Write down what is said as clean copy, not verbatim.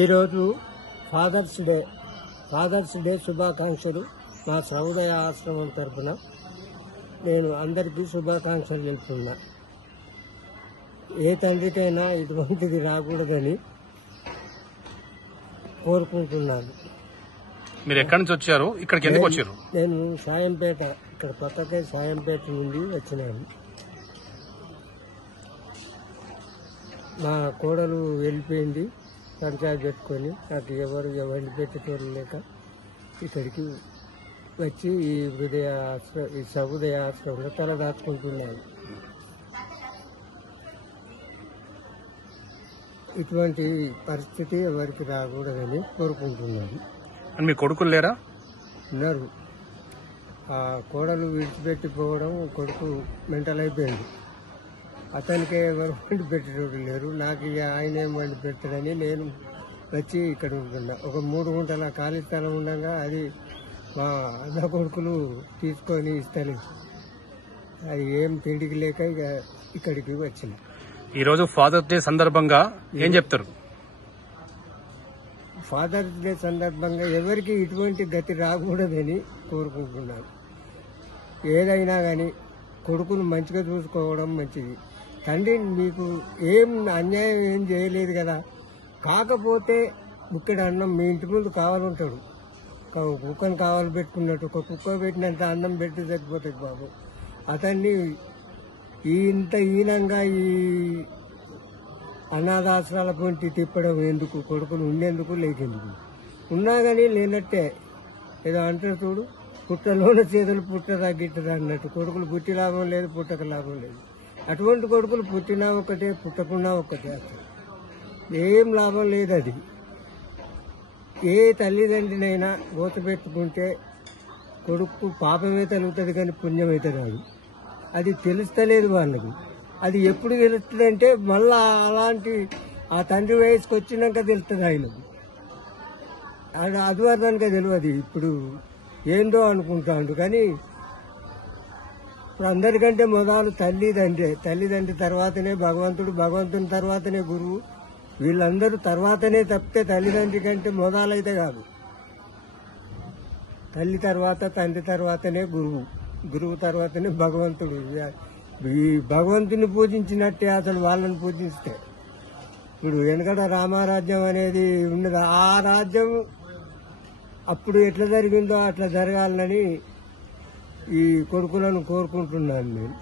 ఈరోజు fathers day శుభాకాంక్షలు. నా సహోదయ ఆశ్రమం తరఫున నేను అందరికీ శుభాకాంక్షలు తెలుపుతున్నా. ఏ తండ్రికైనా ఇటువంటిది రాకూడదని కోరుకుంటున్నాను. మీరు ఎక్కడి నుంచి వచ్చారు? ఇక్కడికి ఎందుకు వచ్చారు? నేను సాయంపేట, ఇక్కడ పక్కకే సాయంపేట నుండి వచ్చినాను. మా కోడలు వెళ్ళిపోయింది పంచాయతీ పెట్టుకొని. నాకు ఎవరు పెట్టేటోళ్ళు లేక ఇక్కడికి వచ్చి ఈ సహోదయ ఆశ్రమంలో తల దాచుకుంటున్నాను. ఇటువంటి పరిస్థితి ఎవరికి రాకూడదని కోరుకుంటున్నాను. మీ కొడుకులు లేరా? ఉన్నారు. ఆ కోడలు విడిచిపెట్టిపోవడం కొడుకు మెంటల్ అయిపోయింది. అతనికే ఎవరు వండి పెట్టేటోడు లేరు. నాకు ఇక ఆయన ఏం వండి పెట్టాడని నేను వచ్చి ఇక్కడ ఉంటున్నా. ఒక 3 గుంటల ఖాళీ స్థలం ఉండగా అది మా అన్న కొడుకులు తీసుకొని ఇస్తాను. అది ఏం తిండికి లేక ఇక ఇక్కడికి వచ్చిన. ఈరోజు ఫాదర్స్ డే సందర్భంగా ఏం చెప్తారు? ఫాదర్స్ డే సందర్భంగా ఎవరికి ఇటువంటి గతి రాకూడదని కోరుకుంటున్నాను. ఏదైనా కానీ కొడుకును మంచిగా చూసుకోవడం మంచిది. తండ్రి మీకు ఏం అన్యాయం ఏం చేయలేదు కదా, కాకపోతే ఇక్కడ అన్నం మీ ఇంటి ముందు కావాలంటాడు. కుక్కను కావాలి పెట్టుకున్నట్టు ఒక కుక్క పెట్టినంత అన్నం పెట్టి సరిపోతుంది బాబు. అతన్ని ఇంత హీనంగా ఈ అనాథాశ్రాల పొంటి తిప్పడం ఎందుకు? కొడుకులు ఉండేందుకు లేకెందుకు? ఉన్నా కానీ లేనట్టే ఏదో అంటారు చూడు, పుట్టలోని చేతులు పుట్ట తగ్గిట్టదు అన్నట్టు. కొడుకులు పుట్టి లాభం లేదు, పుట్టక లాభం లేదు. అటువంటి కొడుకులు పుట్టినా ఒక్కటే, పుట్టకున్నా ఒక్కటే. అసలు ఏం లాభం లేదు. అది ఏ తల్లిదండ్రినైనా పెట్టుకుంటే కొడుకు పాపమే తలుగుతుంది కానీ పుణ్యమైతే రాదు. అది తెలుస్తలేదు వాళ్ళకి. అది ఎప్పుడు తెలుస్తుందంటే మళ్ళా అలాంటి ఆ తండ్రి వయసుకు వచ్చినాక తెలుస్తుంది ఆయనకు. అది వరదానికే తెలియదు. ఇప్పుడు ఏందో అనుకుంటాడు. కానీ ఇప్పుడు అందరికంటే మొదలు తల్లిదండ్రి తర్వాతనే భగవంతుడు, భగవంతుని తర్వాతనే గురువు. వీళ్ళందరూ తర్వాతనే తప్పితే తల్లిదండ్రి కంటే మొదలైతే కాదు. తల్లి తర్వాత తండ్రి తర్వాతనే గురువు, గురువు తర్వాతనే భగవంతుడు. ఈ భగవంతుని పూజించినట్టే అసలు వాళ్ళని పూజిస్తే. ఇప్పుడు వెనకట రామారాజ్యం అనేది ఉన్నది. ఆ రాజ్యం అప్పుడు ఎట్లా జరిగిందో అట్లా జరగాలని ఈ కొడుకులను కోరుకుంటున్నాను నేను.